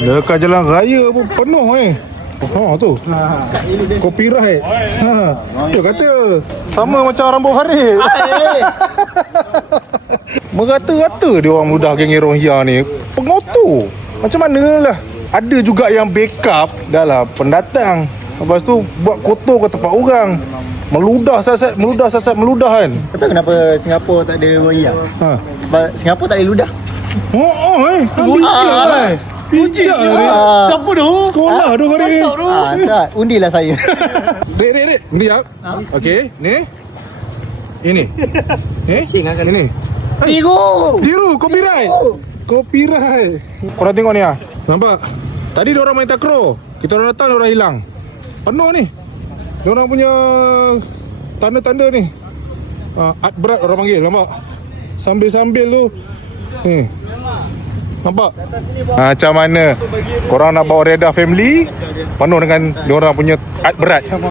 Dekat jalan raya pun penuh tu. Copyright. Dia kata sama macam rambut Farid. Merata-rata dia orang mudah geng Rohingya ni. Pengotor. Macam mana lah. Ada juga yang backup dah lah pendatang. Lepas tu buat kotor ke tempat orang. Meludah kan. Kata kenapa Singapura tak ada Rohingya? Sebab Singapura tak ada ludah. Bijak ni. Siapa tu? Sekolah tu Farid. Tak, undilah saya. Dek. Ni jap. Okey, ni. Ini. Ini. Biru, copyright. Korang tengok ni nampak? Tadi diorang main takraw. Kita orang datang, diorang hilang. Penuh ni. Diorang punya tanda-tanda ni. Art berat orang panggil, nampak? Sambil-sambil tu. Ni. Nampak? Macam mana korang nak bawa Reda family penuh dengan diorang punya art berat.